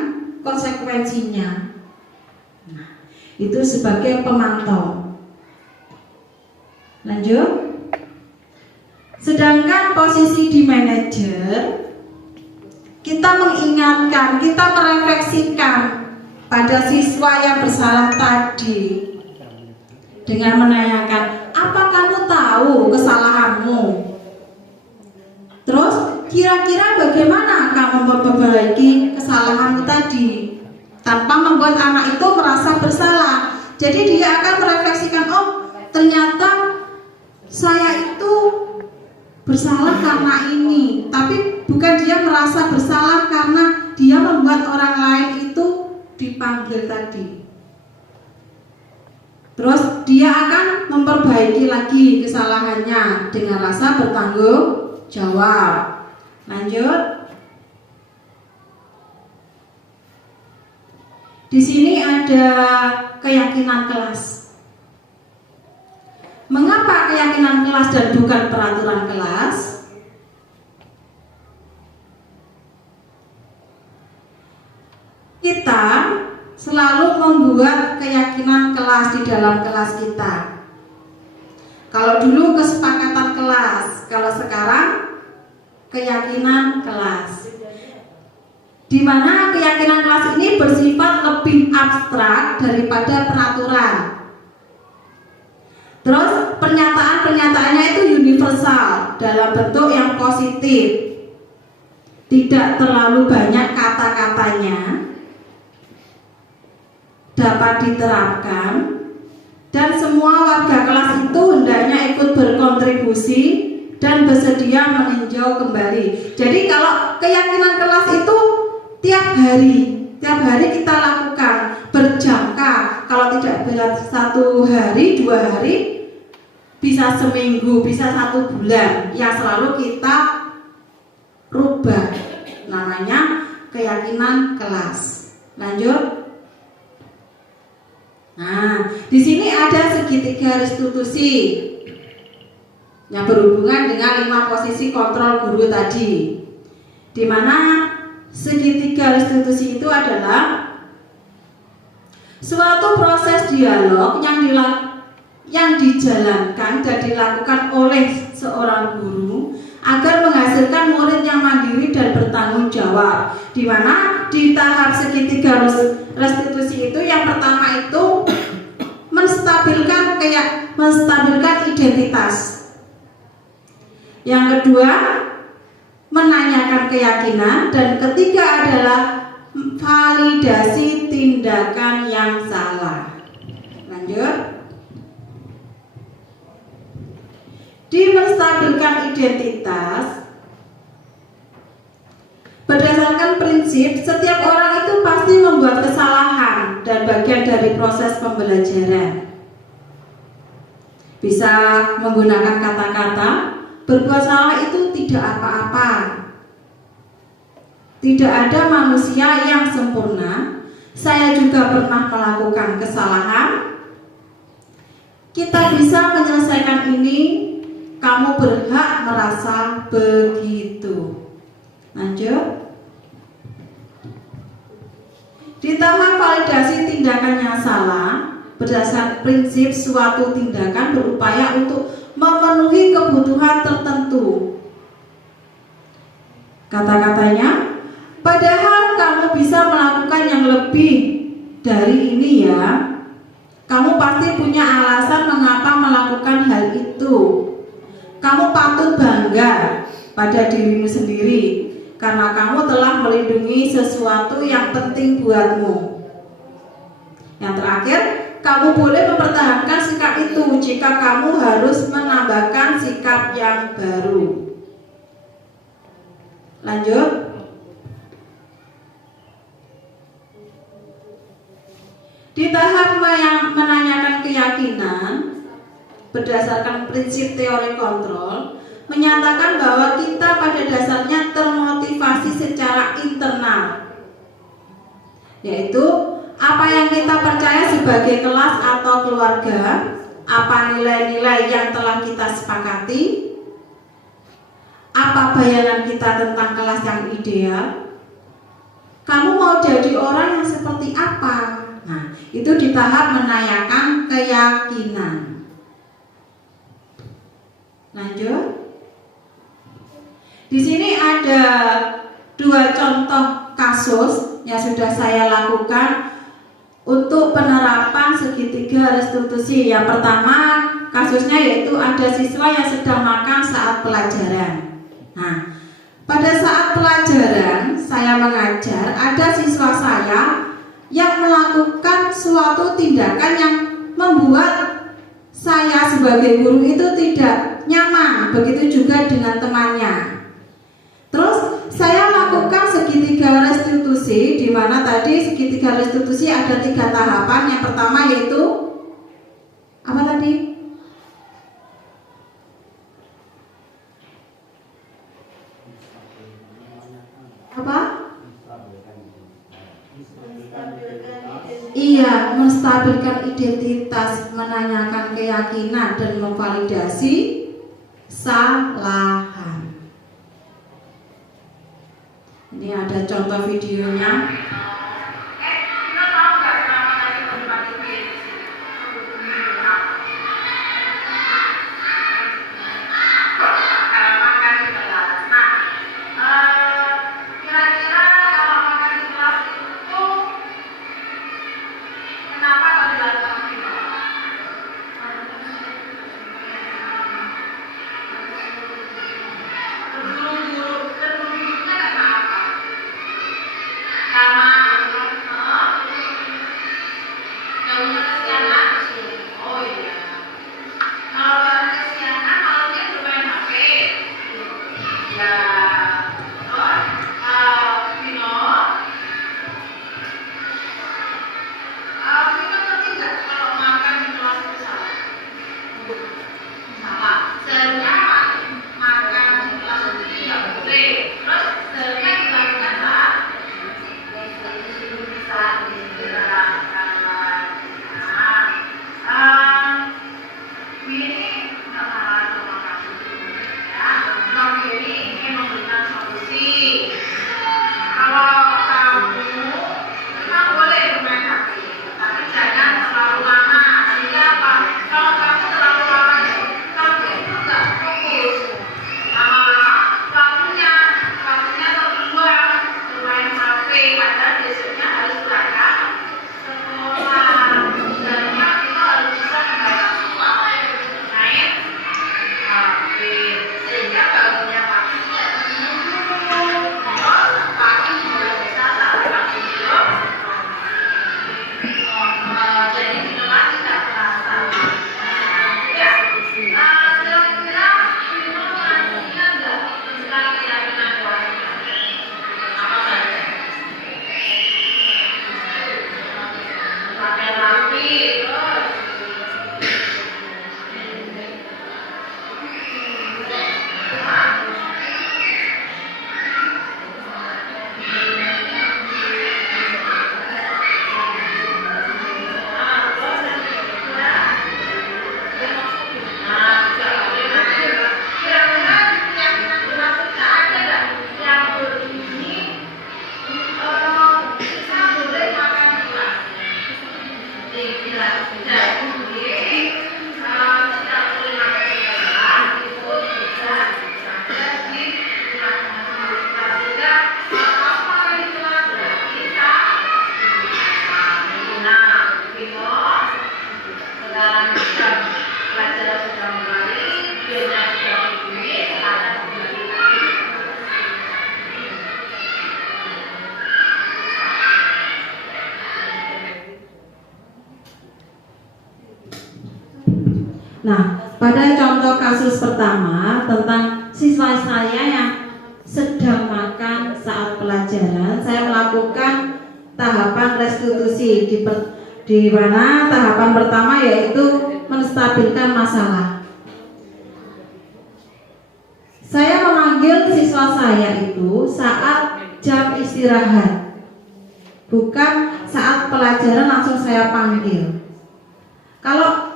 konsekuensinya. Nah, itu sebagai pemantau. Lanjut. Sedangkan posisi di manajer, kita mengingatkan, kita merefleksikan pada siswa yang bersalah tadi dengan menanyakan, apa kamu tahu kesalahanmu? Terus kira-kira bagaimana kamu memperbaiki kesalahanmu tadi tanpa membuat anak itu merasa bersalah. Jadi dia akan merefleksikan, oh ternyata saya itu bersalah karena ini, tapi bukan dia merasa bersalah karena dia membuat orang lain itu dipanggil tadi. Terus dia akan memperbaiki lagi kesalahannya dengan rasa bertanggung jawab. Lanjut. Di sini ada keyakinan kelas. Mengapa keyakinan kelas dan bukan peraturan kelas? Kita selalu membuat keyakinan kelas di dalam kelas kita. Kalau dulu kesepakatan kelas, kalau sekarang keyakinan kelas. Di mana keyakinan kelas ini bersifat lebih abstrak daripada peraturan. Terus pernyataan-pernyataannya itu universal dalam bentuk yang positif. Tidak terlalu banyak kata-katanya, dapat diterapkan, dan semua warga kelas itu hendaknya ikut berkontribusi dan bersedia meninjau kembali. Jadi kalau keyakinan kelas itu tiap hari kita lakukan berjangka. Kalau tidak berat 1 hari, 2 hari, bisa seminggu, bisa 1 bulan, yang selalu kita rubah. Namanya keyakinan kelas. Lanjut. Nah, di sini ada segitiga restitusi yang berhubungan dengan 5 posisi kontrol guru tadi, di mana segitiga restitusi itu adalah suatu proses dialog yang dijalankan dan dilakukan oleh seorang guru agar menghasilkan murid yang mandiri dan bertanggung jawab. Di mana di tahap segitiga restitusi itu yang pertama itu menstabilkan identitas. Yang kedua menanyakan keyakinan, dan ketiga adalah validasi tindakan yang salah. Lanjut. Di menstabilkan identitas, berdasarkan prinsip setiap orang itu pasti membuat kesalahan dan bagian dari proses pembelajaran. Bisa menggunakan kata-kata, berbuat salah itu tidak apa-apa. Tidak ada manusia yang sempurna. Saya juga pernah melakukan kesalahan. Kita bisa menyelesaikan ini. Kamu berhak merasa begitu. Lanjut. Di tahap validasi tindakan yang salah, berdasarkan prinsip suatu tindakan berupaya untuk memenuhi kebutuhan tertentu. Kata-katanya, padahal kamu bisa melakukan yang lebih dari ini ya. Kamu pasti punya alasan mengapa melakukan hal itu. Kamu patut bangga pada dirimu sendiri karena kamu telah melindungi sesuatu yang penting buatmu. Yang terakhir, kamu boleh mempertahankan sikap itu jika kamu harus menambahkan sikap yang baru. Lanjut. Di tahap yang menanyakan keyakinan, berdasarkan prinsip teori kontrol, menyatakan bahwa kita pada dasarnya termotivasi secara internal, yaitu apa yang kita percaya sebagai kelas atau keluarga, apa nilai-nilai yang telah kita sepakati, Apa bayangan kita tentang kelas yang ideal? Kamu mau jadi orang yang seperti apa? Nah, itu di tahap menanyakan keyakinan. Lanjut. Di sini ada 2 contoh kasus yang sudah saya lakukan untuk penerapan segitiga restitusi. Yang pertama, kasusnya yaitu ada siswa yang sedang makan saat pelajaran. Nah, pada saat pelajaran saya mengajar, ada siswa saya yang melakukan suatu tindakan yang membuat saya sebagai guru itu tidak nyaman. Begitu juga dengan temannya. Terus saya lakukan segitiga restitusi, di mana tadi segitiga restitusi ada 3 tahapan. Yang pertama yaitu apa tadi? Apa? Iya, menstabilkan identitas, menanyakan keyakinan dan memvalidasi kesalahan. Ini ada contoh videonya. Kita tahu nggak kenapa tadi pagi-pagi di sini? Karena makan di kelas. Nah, kira-kira kalau makan di kelas itu kenapa kok dilakukan begitu? Guru-gurunya karena apa? Karena gangguan kesianan. Oh iya. Kalau gangguan kesianan malamnya bermain HP. Ya. Terus Vino ngerti nggak kalau makan di kelas itu salah? Sama. Seharusnya makan di kelas itu tidak boleh. Terus seharusnya dilakukan saat ini nggak marah sama kamu ya. Kamu ini ingin memberikan solusi. Kalau kamu memang boleh bermain HP, tapi jangan terlalu lama. Sehingga apa? Kalau kamu terlalu lama, kamu itu nggak fokus. Lama-lama waktunya terbuang bermain HP. Padahal besoknya harus berangkat sekolah. Sebenarnya kita harus bisa membaca semua main HP, sehingga bangunnya pagi tidak dulu. Terus pagi juga bisa sarapan dulu. Jadi di rumah tidak terasa. Ya, kira-kira Vino ngasihnya nggak tentang keyakinan keluarga? Apa saja? Pakai rapi, terus Nah, pada contoh kasus pertama tentang siswa saya yang sedang makan saat pelajaran, saya melakukan tahapan restitusi di mana tahapan pertama yaitu menstabilkan masalah. Saya memanggil siswa saya itu saat jam istirahat, bukan saat pelajaran langsung saya panggil. Kalau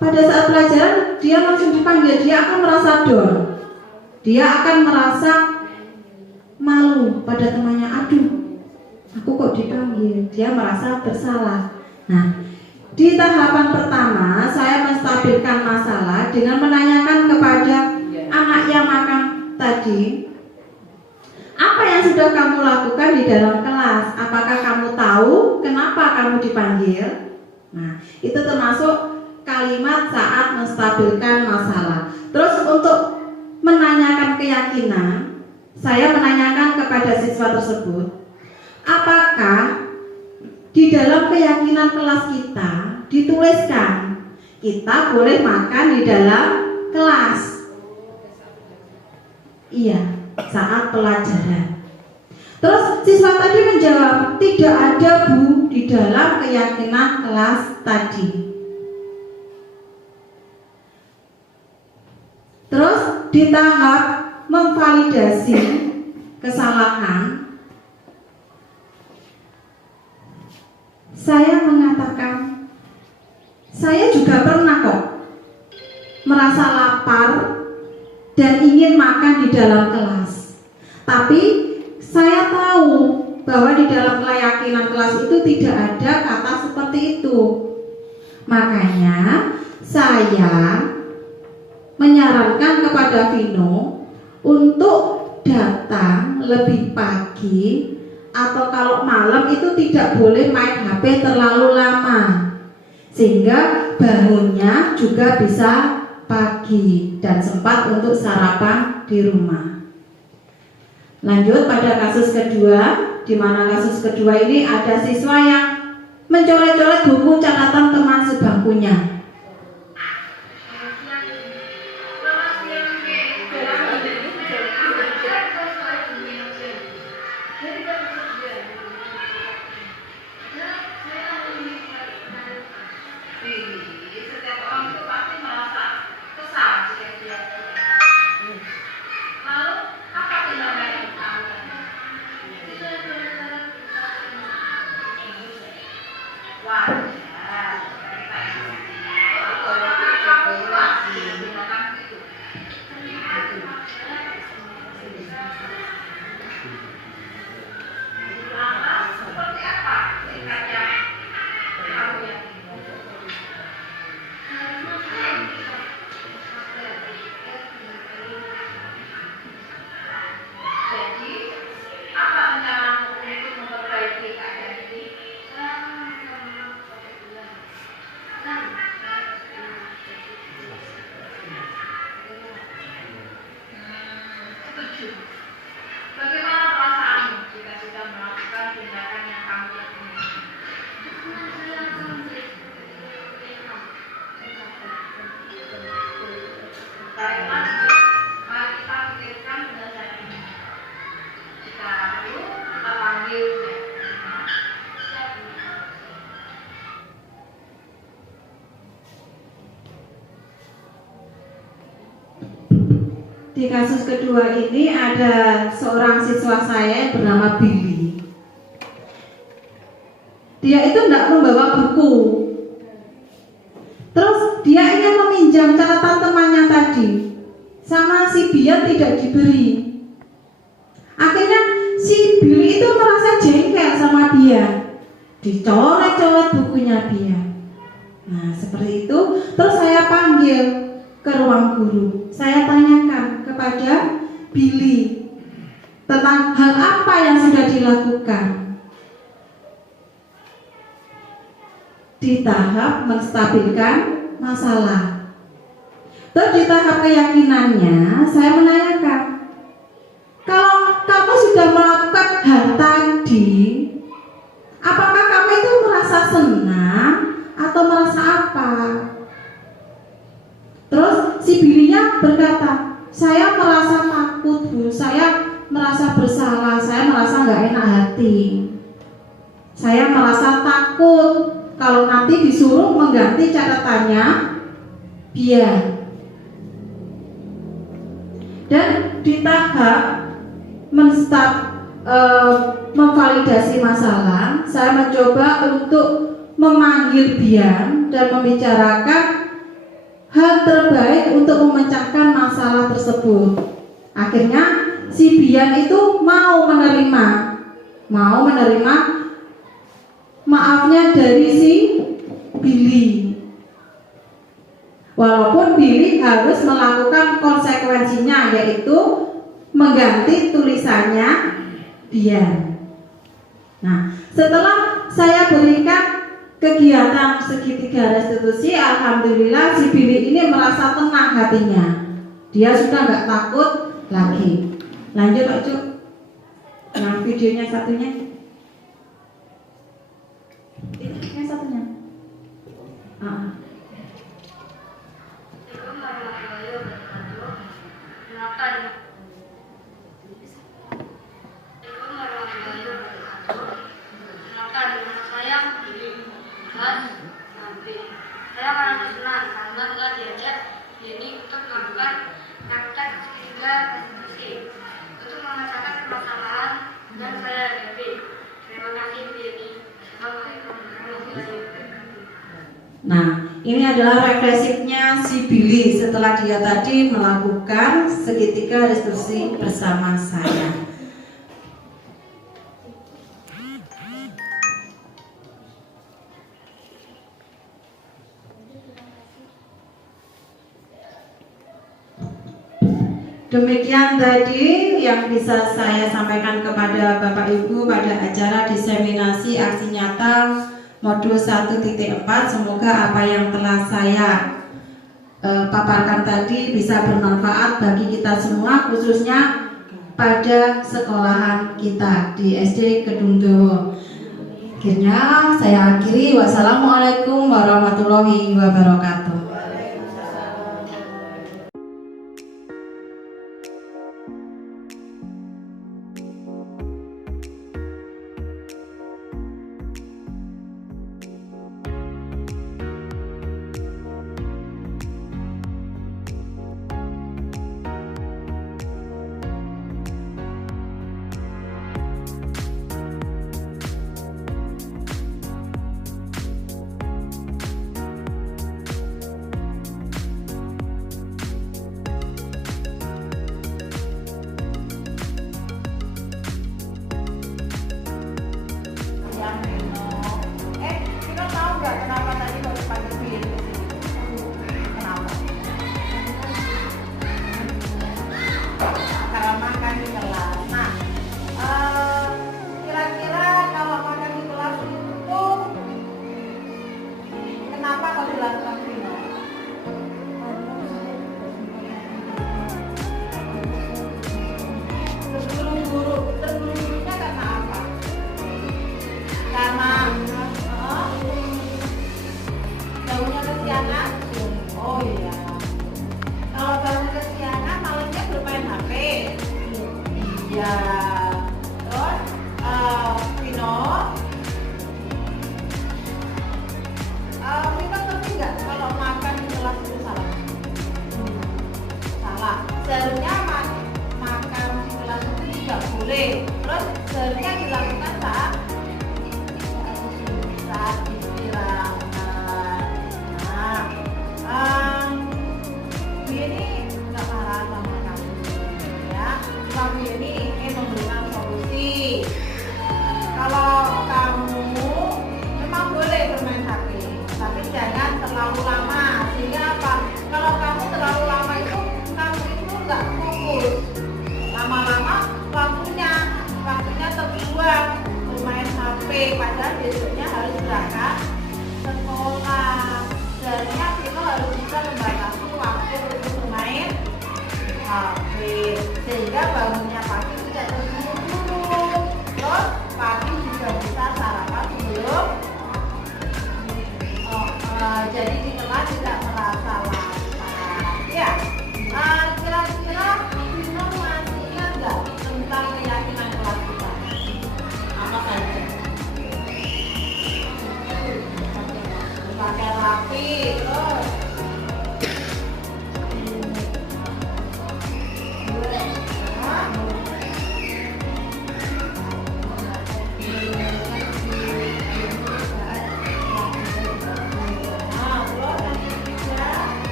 pada saat pelajaran dia langsung dipanggil, dia akan merasa down. dia akan merasa malu pada temannya. Aduh, aku kok dipanggil. Dia merasa bersalah. Nah, di tahapan pertama saya menstabilkan masalah dengan menanyakan kepada anak yang makan tadi, apa yang sudah kamu lakukan di dalam kelas? Apakah kamu tahu kenapa kamu dipanggil? Nah, itu termasuk kalimat saat menstabilkan masalah. Terus untuk menanyakan keyakinan, saya menanyakan kepada siswa tersebut, apakah di dalam keyakinan kelas kita dituliskan kita boleh makan di dalam kelas? Iya, saat pelajaran. Terus siswa tadi menjawab, tidak ada Bu di dalam keyakinan kelas tadi. Terus di tahap memvalidasi kesalahan, saya mengatakan, saya juga pernah kok merasa lapar dan ingin makan di dalam kelas. Tapi saya tahu bahwa di dalam keyakinan kelas itu tidak ada kata seperti itu. Makanya saya menyarankan kepada Vino untuk datang lebih pagi, atau kalau malam itu tidak boleh main HP terlalu lama, sehingga bangunnya juga bisa pagi dan sempat untuk sarapan di rumah. Lanjut pada kasus kedua, di mana kasus kedua ini ada siswa yang mencoret-coret buku catatan teman sebangkunya. Bagaimana perasaanmu jika sudah melakukan tindakan yang kamu yakini? Baiklah, mari kita pikirkan penjelasan ini. Jika perlu, kita panggil. Di kasus kedua ini ada seorang siswa saya bernama Billy. Dia itu tidak membawa buku. Terus dia ingin meminjam catatan temannya tadi, sama si Bian tidak diberi. Akhirnya si Billy itu merasa jengkel sama Bian, dicoret-coret bukunya Bian. Nah seperti itu. Terus saya panggil ke ruang guru. Saya tanyakan kepada Billy tentang hal apa yang sudah dilakukan di tahap menstabilkan masalah. Terus di tahap keyakinannya saya menanyakan, kalau kamu sudah melakukan hal tadi, apakah kamu itu merasa senang atau merasa apa? Terus si Bilinya berkata, saya merasa takut Bu, saya merasa bersalah, saya merasa nggak enak hati. Saya merasa takut kalau nanti disuruh mengganti catatannya Bian. Dan di tahap memvalidasi masalah, saya mencoba untuk memanggil Bian dan membicarakan hal terbaik untuk memecahkan masalah tersebut. Akhirnya si Bian itu mau menerima maafnya dari si Billy. Walaupun Billy harus melakukan konsekuensinya, yaitu mengganti tulisannya Bian. Nah, setelah saya berikan kegiatan segitiga restitusi, alhamdulillah si Billy ini merasa tenang hatinya. Dia sudah nggak takut lagi. Lanjut Pak Cuk. Yang videonya satunya. Yang satunya. Saya merasa senang karena telah diajak Yeni untuk melakukan praktek segitiga restitusi untuk memecahkan permasalahan dan saya happy. Terima kasih Bu Yeni. Assalamualaikum warahmatullahi wabarakatuh. Nah, ini adalah refleksinya si Billy setelah dia tadi melakukan segitiga restitusi bersama saya. Demikian tadi yang bisa saya sampaikan kepada Bapak Ibu pada acara diseminasi aksi nyata modul 1.4. Semoga apa yang telah saya paparkan tadi bisa bermanfaat bagi kita semua, khususnya pada sekolahan kita di SD Kedungdowo. Akhirnya saya akhiri. Wassalamualaikum warahmatullahi wabarakatuh.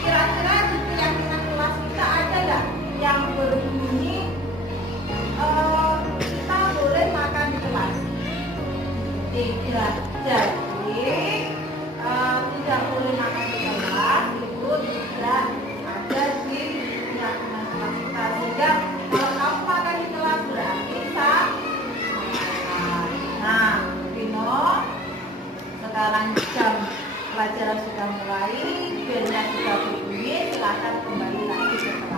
Kira-kira Jadi tidak boleh makan di kelas itu tidak ada di keyakinan kelas kita. Sehingga kalau kamu makan di kelas berarti sah. Nah, Vino, sekarang jam pelajaran sudah mulai, belnya sudah berbunyi, silakan kembali lagi ke kelas.